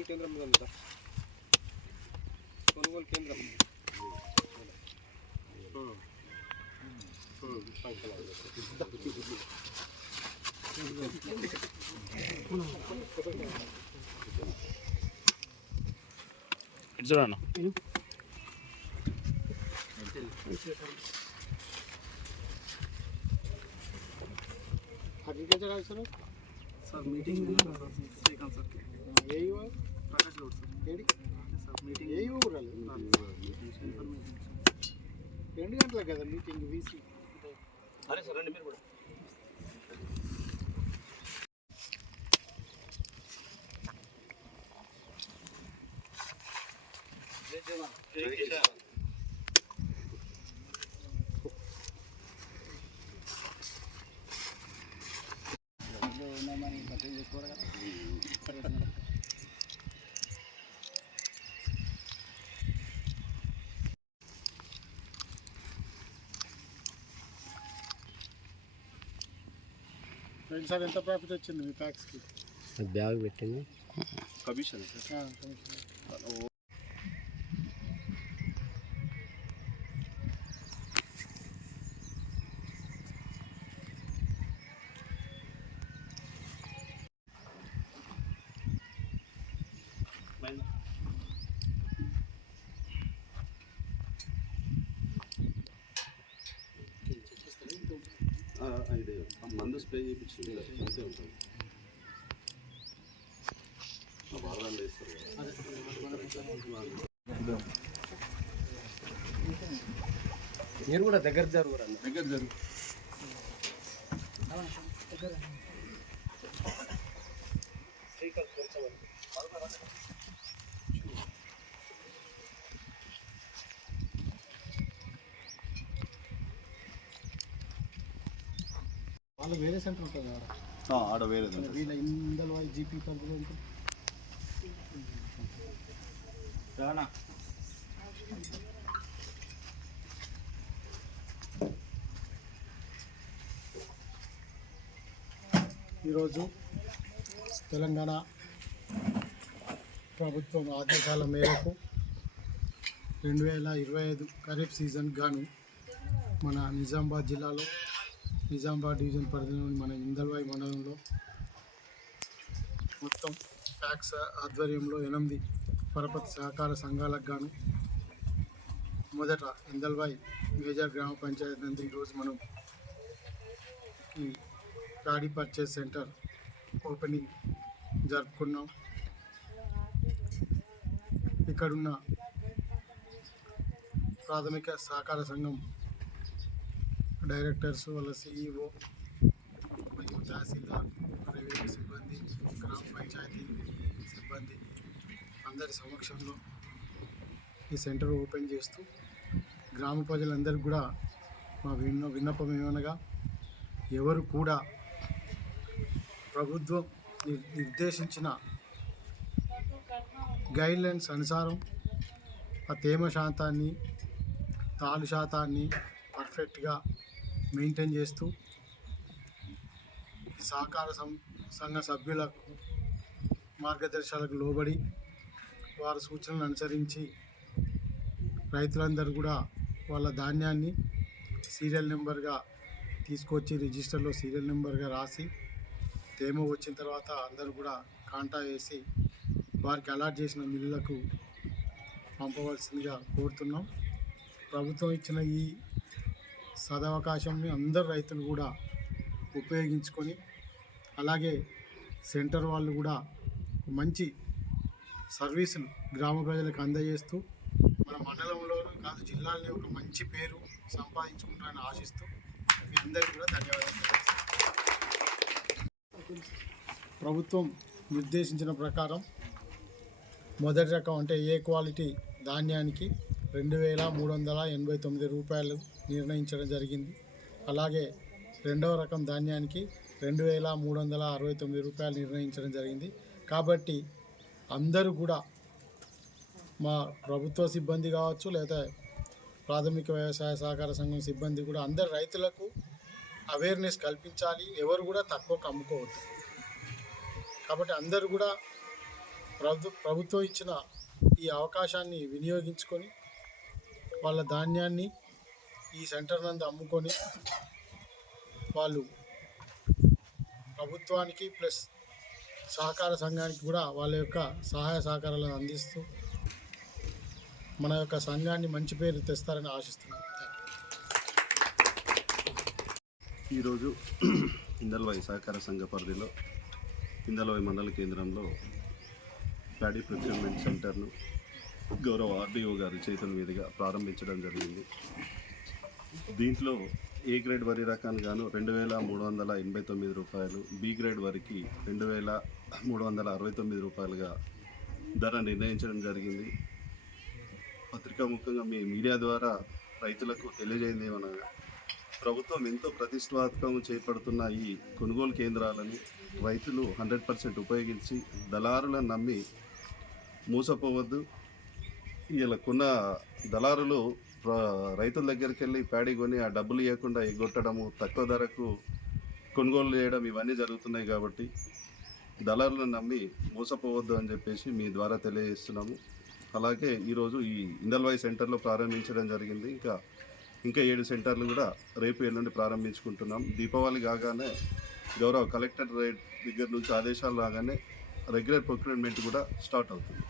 కొనుగోలు కేంద్రం మీద ఉందా కొనుగోలు కేంద్రం ఉమ్. Um, function hall. చూడన్న agriculture officer sir meeting Srikanth sir AEO Prakash Goud sir AD sir meeting AEO కూడా రాలేదు ఇన్ఫర్మేషన్ రెండు గంటలకు కదా మీటింగ్ వీసీ అరే సార్ రండి మీరు కూడా రెండు సార్ ఎంత ప్రాఫిట్ వచ్చింది మీ ప్యాక్స్కి బ్యాగ్ పెట్టింది కమిషన్. ఇది మందు స్ప్రే చేయించింది అంతే ఉంటుంది. వేస్తారు మీరు కూడా దగ్గర జరుగురు దగ్గర జరుగు. వాళ్ళు వేరే సెంటర్ ఉంటుంది కదా. ఆడ వేరే వీళ్ళ ఇందల జీపీ పరిధిలో ఉంటుంది ఈరోజు తెలంగాణ ప్రభుత్వం ఆదేశాల మేరకు రెండు వేల ఇరవై ఐదు ఖరీఫ్ సీజన్ గాను మన నిజామాబాద్ జిల్లాలో నిజామాబాద్ డివిజన్ పరిధిలోని మన ఇందల్వాయి మండలంలో మొత్తం ఫ్యాక్స్ ఆధ్వర్యంలో ఎనిమిది పరపతి సహకార సంఘాలకు గాను మొదట ఇందల్వాయి మేజర్ గ్రామ పంచాయతీ నుండి ఈరోజు మనం ఈ ప్యాడీ పర్చేస్ సెంటర్ ఓపెనింగ్ జరుపుకున్నాం. ఇక్కడున్న ప్రాథమిక సహకార సంఘం డైరెక్టర్స్ వాళ్ళ సిఇఓ మరియు తహసీల్దార్ రెవెన్యూ సిబ్బంది గ్రామ పంచాయతీ సిబ్బంది అందరి సమక్షంలో ఈ సెంటర్ ఓపెన్ చేస్తూ గ్రామ ప్రజలందరికీ కూడా మా విన్న విన్నపం ఏమనగా ఎవరు కూడా ప్రభుత్వం నిర్దేశించిన గైడ్లైన్స్ అనుసారం ఆ తేమ శాతాన్ని తాలు శాతాన్ని పర్ఫెక్ట్గా మెయింటైన్ చేస్తూ సహకార సం సంఘ సభ్యులకు మార్గదర్శకాలకు లోబడి వారి సూచనలు అనుసరించి రైతులందరూ కూడా వాళ్ళ ధాన్యాన్ని సీరియల్ నెంబర్గా తీసుకొచ్చి రిజిస్టర్లో సీరియల్ నెంబర్గా రాసి తేమ వచ్చిన తర్వాత అందరూ కూడా కాంటా వేసి వారికి అలాట్ చేసిన మిల్లులకు పంపవలసిందిగా కోరుతున్నాం. ప్రభుత్వం ఇచ్చిన ఈ సదవకాశంని అందరు రైతులు కూడా ఉపయోగించుకొని అలాగే సెంటర్ వాళ్ళు కూడా మంచి సర్వీసులు గ్రామ ప్రజలకు అందజేస్తూ మన మండలంలోనూ కాదు జిల్లాలో ఒక మంచి పేరు సంపాదించుకుంటారని ఆశిస్తూ మీ అందరికీ కూడా ధన్యవాదాలు ప్రభుత్వం నిర్దేశించిన ప్రకారం మొదటి రకం అంటే ఏ క్వాలిటీ ధాన్యానికి రెండు వేల మూడు వందల ఎనభై తొమ్మిది రూపాయలు నిర్ణయించడం జరిగింది. అలాగే రెండవ రకం ధాన్యానికి రెండు వేల మూడు వందల అరవై తొమ్మిది రూపాయలు నిర్ణయించడం జరిగింది. కాబట్టి అందరూ కూడా మా ప్రభుత్వ సిబ్బంది కావచ్చు లేదా ప్రాథమిక వ్యవసాయ సహకార సంఘం సిబ్బంది కూడా అందరు రైతులకు అవేర్నెస్ కల్పించాలి. ఎవరు కూడా తక్కువకు అమ్ముకోవద్దు కాబట్టి అందరూ కూడా ప్రభు ప్రభుత్వం ఇచ్చిన ఈ అవకాశాన్ని వినియోగించుకొని వాళ్ళ ధాన్యాన్ని ఈ సెంటర్ నందు అమ్ముకొని వాళ్ళు ప్రభుత్వానికి ప్లస్ సహకార సంఘానికి కూడా వాళ్ళ యొక్క సహాయ సహకారాలను అందిస్తూ మన యొక్క సంఘాన్ని మంచి పేరు తెస్తారని ఆశిస్తున్నాను. ఈరోజు ఇందల్వాయి సహకార సంఘ పరిధిలో ఇందల్వాయి మండల కేంద్రంలో ప్యాడీ ప్రొక్యూర్మెంట్ సెంటర్ను గౌరవ ఆర్డీఓ గారి చేతుల మీదుగా ప్రారంభించడం జరిగింది. దీంట్లో ఏ గ్రేడ్ వరి రకానికి గాను రెండు వేల మూడు వందల ఎనభై తొమ్మిది రూపాయలు బి గ్రేడ్ వరికి రెండు వేల మూడు వందల అరవై తొమ్మిది రూపాయలుగా ధర నిర్ణయించడం జరిగింది. పత్రికాముఖంగా మీ మీడియా ద్వారా రైతులకు తెలియజేయండి ఏమనగా ప్రభుత్వం ఎంతో ప్రతిష్టాత్మకం చేపడుతున్న ఈ కొనుగోలు కేంద్రాలను రైతులు హండ్రెడ్ పర్సెంట్ ఉపయోగించి దళారులను నమ్మి మోసపోవద్దు. ఇలా కొన్న దళారులు రైతుల దగ్గరికి వెళ్ళి ప్యాడీ కొని ఆ డబ్బులు ఇవ్వకుండా ఎగ్గొట్టడము తక్కువ ధరకు కొనుగోలు చేయడం ఇవన్నీ జరుగుతున్నాయి కాబట్టి దళారులను నమ్మి మోసపోవద్దు అని చెప్పేసి మీ ద్వారా తెలియజేస్తున్నాము. అలాగే ఈరోజు ఈ ఇందల్వాయి సెంటర్లో ప్రారంభించడం జరిగింది. ఇంకా ఇంకా ఏడు సెంటర్లు కూడా రేపు ఎల్లుండి ప్రారంభించుకుంటున్నాం. దీపావళి కాగానే గౌరవ కలెక్టర్ రేట్ దగ్గర నుంచి ఆదేశాలు రాగానే రెగ్యులర్ ప్రొక్యూర్మెంట్ కూడా స్టార్ట్ అవుతుంది.